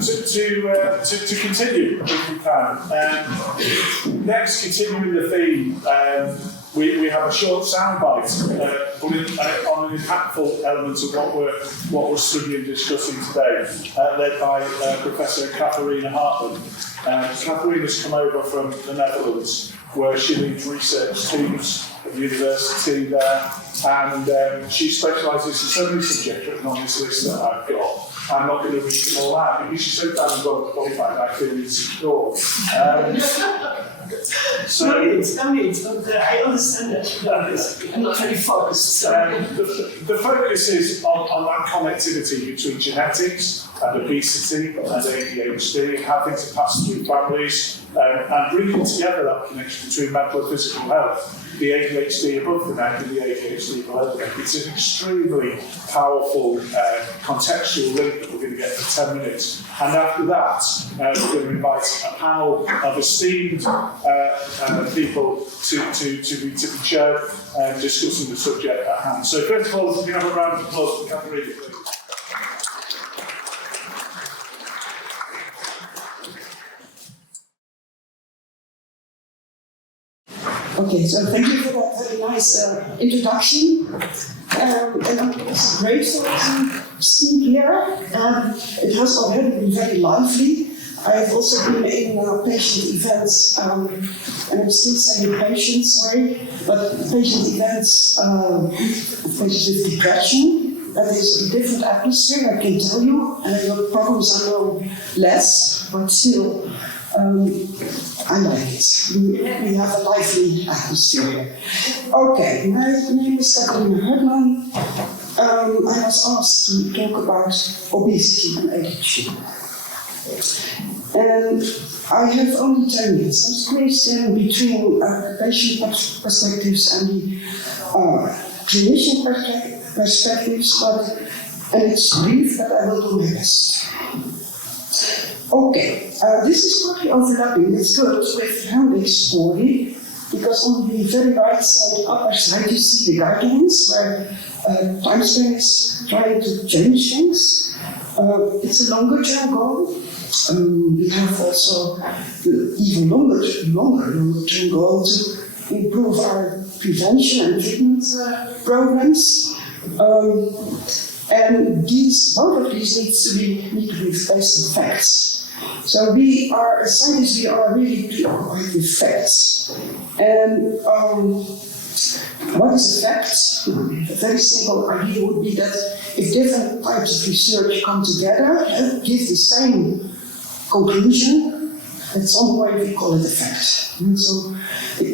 to continue, if we can. Next, continuing the theme, we have a short soundbite on an impactful element of what we're studying and discussing today, led by Professor Catharina Hartman. Catharina's come over from the Netherlands, where she leads research teams at the university there, and she specialises in so many subjects written on this list that I've got. I'm not going to read them all out, because she's so damn well qualified, I feel insecure. So, no need, but I understand that. I'm not very focused. So. The focus is on that connectivity between genetics and obesity and ADHD, and how things are passed through families, and bringing together that connection between mental and physical health. The ADHD above the neck and the ADHD below the neck. It's an extremely powerful contextual link that we're going to get for 10 minutes. And after that, we're going to invite a panel of esteemed people to be shared discussing the subject at hand. So first of all, if we can have a round of applause for Catharina, please. Okay, so thank you for that very nice introduction. And it's great to speak here. It has already been very lively. I have also been in patient events, and I'm still saying patients, sorry, but patient events of patients with depression. That is a different atmosphere, I can tell you. Your problems are no less, but still. I like it. We have a lively atmosphere here. Okay, my name is Catharina Hartman. I was asked to talk about obesity and ADHD. And I have only 10 minutes. I'm squeezed in between patient perspectives and the clinician perspectives, and it's brief, but I will do my best. Okay, this is partly overlapping, it's good, with Henrik's story, because on the very right side, upper side, you see the guidelines where TIMESPAN is trying to change things. It's a longer term goal. We have also the even longer term goal to improve our prevention and treatment programs. And both of these need to be based on facts. So we are, as scientists, we are really preoccupied with facts. And what is a fact? A very simple idea would be that if different types of research come together and give the same conclusion, at some point we call it a fact. And so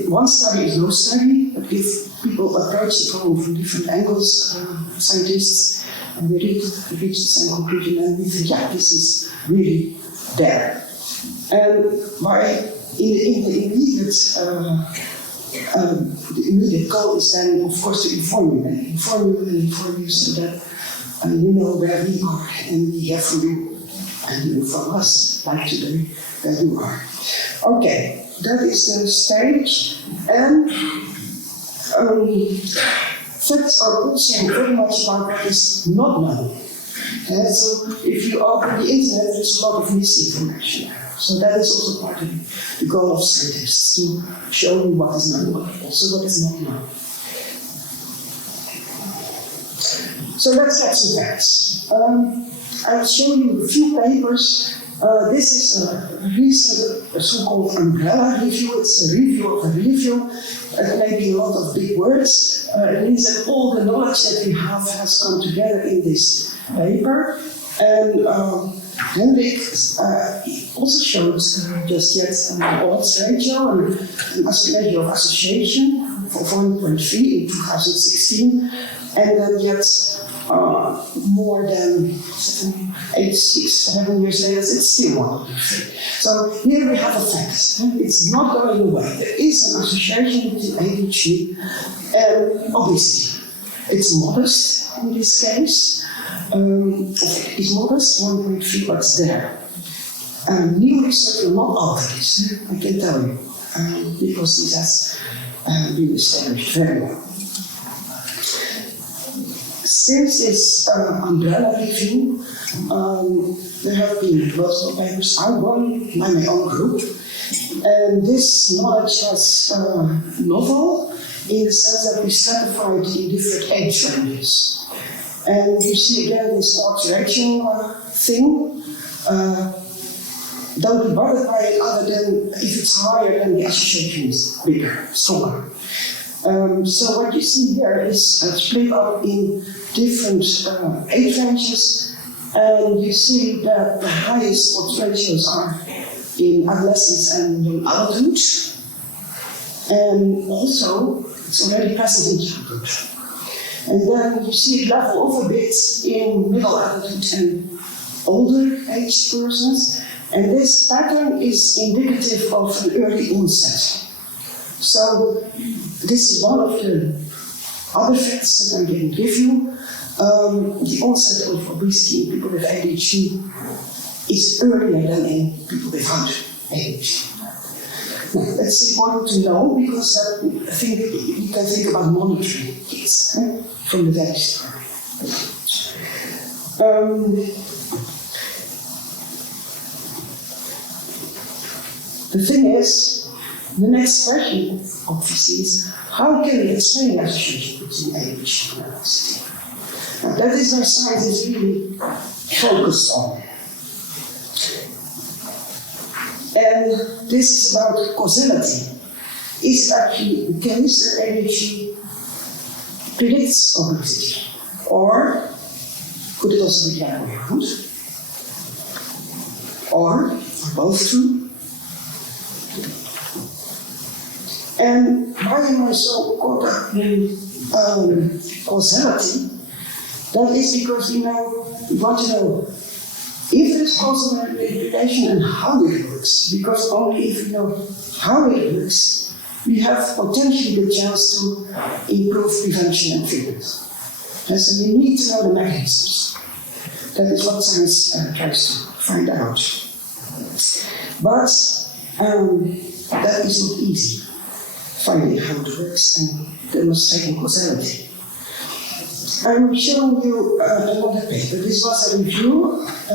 one study is no study, but if people approach the problem from different angles, scientists, and we reach the same conclusion, and we think, yeah, this is really there. And the immediate goal is then, of course, to inform you so that you know where we are, and we hear from you, and you from us, like today, where you are. Okay, that is the stage, and facts are also very much about what is not known. And so if you open the internet, there's a lot of misinformation. So that is also part of the goal of scientists, to show you what is known, but also what is not known. So let's have some facts. I will show you a few papers. This is a recent so-called umbrella review. It's a review of a review. It may be a lot of big words. It means that all the knowledge that we have has come together in this paper. And Henrik also showed just yet an odds ratio and an measure of association for 1.3 in 2016, and then yet more than 7 years later, it's still 1.3. So here we have a fact. It's not going away. There is an association between ADHD and obesity. It's modest in this case. It's modest, 1.3, but it's there. New research will not alter this, I can tell you, because this has been established very well. Since this umbrella review, there have been multiple papers. I won by my own group, and this knowledge was novel in the sense that we stratified in different age ranges. And you see again this odds ratio thing. Don't be bothered by it other than if it's higher, then the association is bigger, stronger. So what you see here is split up in different age ranges, and you see that the highest odds ratios are in adolescence and young adulthood, and also it's already present in childhood. And then you see it level off a bit in middle adulthood and older aged persons, and this pattern is indicative of an early onset. So this is one of the other facts that I didn't give you. The onset of obesity in people with ADHD is earlier than in people without ADHD. Now, that's important to know because I think you can think about monitoring kids from the very start. The thing is, the next question, obviously, is how can we explain the association between ADHD and obesity? And that is where science is really focused on. And this is about causality. Is it actually the case that ADHD predicts obesity? Or could it also be the other way around? Or are both true? And why am I so caught up in causality? That is because we want to know if there is causal relation and how it works. Because only if we know how it works, we have potentially the chance to improve prevention and treatment. And so we need to know the mechanisms. That is what science tries to find out. But that is not easy. Finding how it works and demonstrating causality. I'm showing you another paper. This was a review, a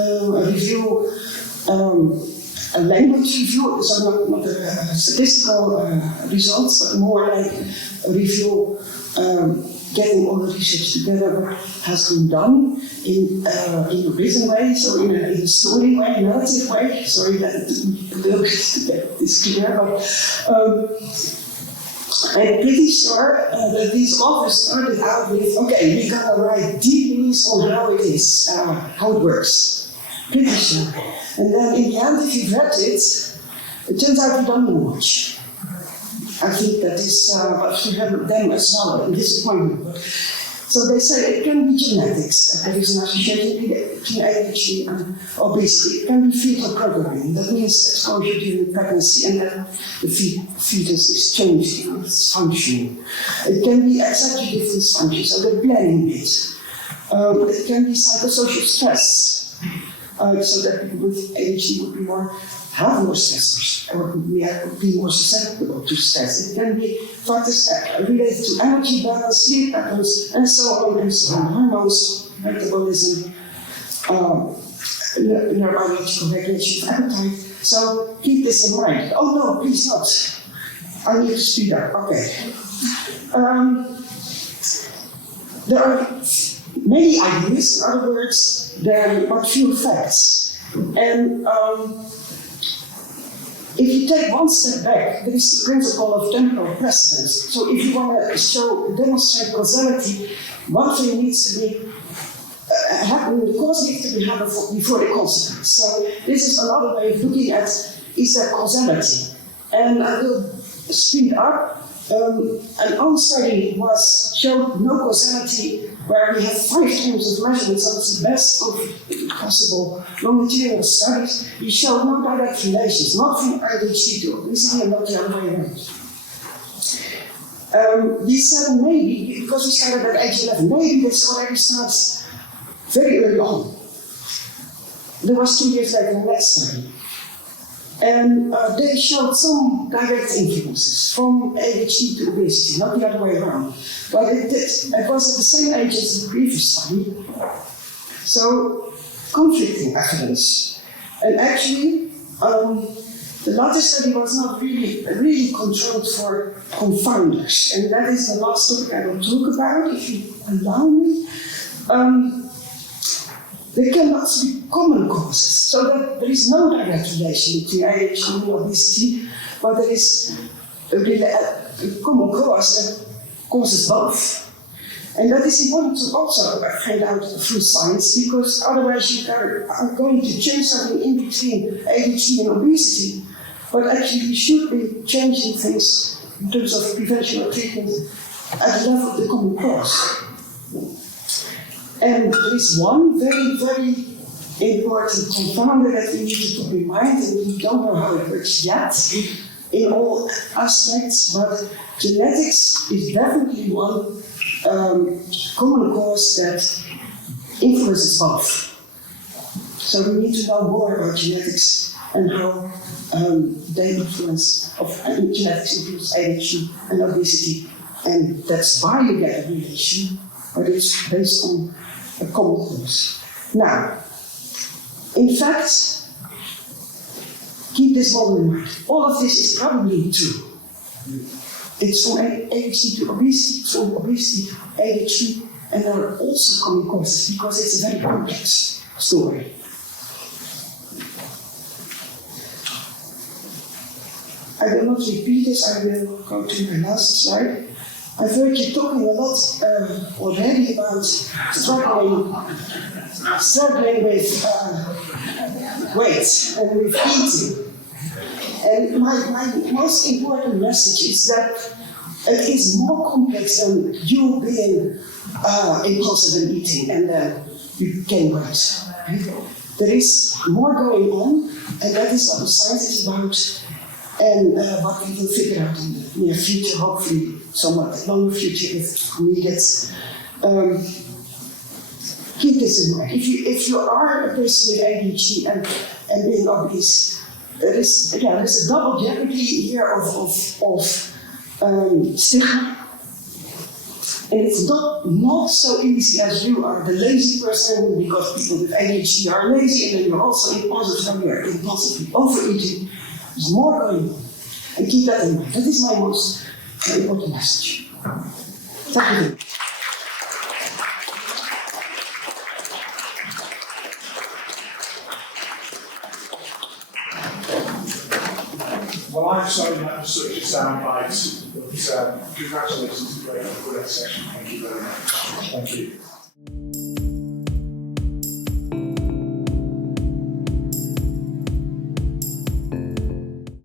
language review, so not a statistical results, but more like a review getting all the research together what has been done in a written way, so in a story way, narrative way. Sorry that it took me a little bit to get this clear, but I'm pretty sure that these authors started out with, okay, we got to write deep news on how it is, how it works. Pretty sure. And then in the end, if you've read it, it turns out you don't know much. I think that is what you have them as well, a disappointment. But, so they say it can be genetics, that there is an association between ADHD and obesity. It can be fetal programming, that means exposure during pregnancy and then the fetus is changing, it's functioning. It can be executive dysfunction, so the planning bit. It can be psychosocial stress, so that people with ADHD would have more stressors, or would be more susceptible to stress. It can be factors related to energy balance, sleep patterns, and so on and so on. Hormones, metabolism, neurological regulation of appetite. So keep this in mind. Oh no, please not. I need to speed up. Okay. There are many ideas, in other words, there are but few facts. And if you take one step back, there is the principle of temporal precedence. So if you want to demonstrate causality, one thing needs to be happening, the cause needs to be happening before the consequence. So this is another way of looking at, is there causality? And I will speed up. An own study showed no causality where we have 5 times of measurements, so it's the best of possible longitudinal studies. We showed no direct relations, not from ADHD to obesity and not the other way around. We said maybe, because we started at age 11, maybe this already starts very early on. There was 2 years later the next study. And they showed some direct influences from ADHD to obesity, not the other way around. But it was at the same age as the previous study. So, conflicting evidence. And actually, the latter study was not really controlled for confounders. And that is the last topic I will talk about, if you allow me. There can also be common causes, so that there is no direct relation between ADHD and obesity, but there is a common cause that causes both. And that is important to also find out through science, because otherwise you are going to change something in between ADHD and obesity, but actually you should be changing things in terms of prevention or treatment at the level of the common cause. And there is one very, very important confounder that we need to keep in mind, and we don't know how it works yet in all aspects, but genetics is definitely one common cause that influences both. So we need to know more about genetics and how they influence, genetics influence ADHD and obesity, and that's why you get a relation, but it's based on a common cause. Now, in fact, keep this one in mind. All of this is probably true. It's from ADHD to obesity, from obesity to ADHD, and there are also common causes because it's a very complex story. I will not repeat this, I will go to my last slide. I've heard you talking a lot already about struggling with weight and with eating. And my most important message is that it is more complex than you being impulsive in eating and then you gain weight. There is more going on, and that is what the science is about, and what we will figure out in the near future, hopefully somewhat longer future if needed. Keep this in mind. If you are a person with ADHD and being obese, there's a double jeopardy here of stigma. And it's not so easy as you are the lazy person, because people with ADHD are lazy, and then you're also impulsive, so you're impulsively overeating. There's more going on. And keep that in mind. That is my most important message. Thank you. Well, I'm sorry that was such a soundbite, but congratulations, great session. Thank you very much. Thank you.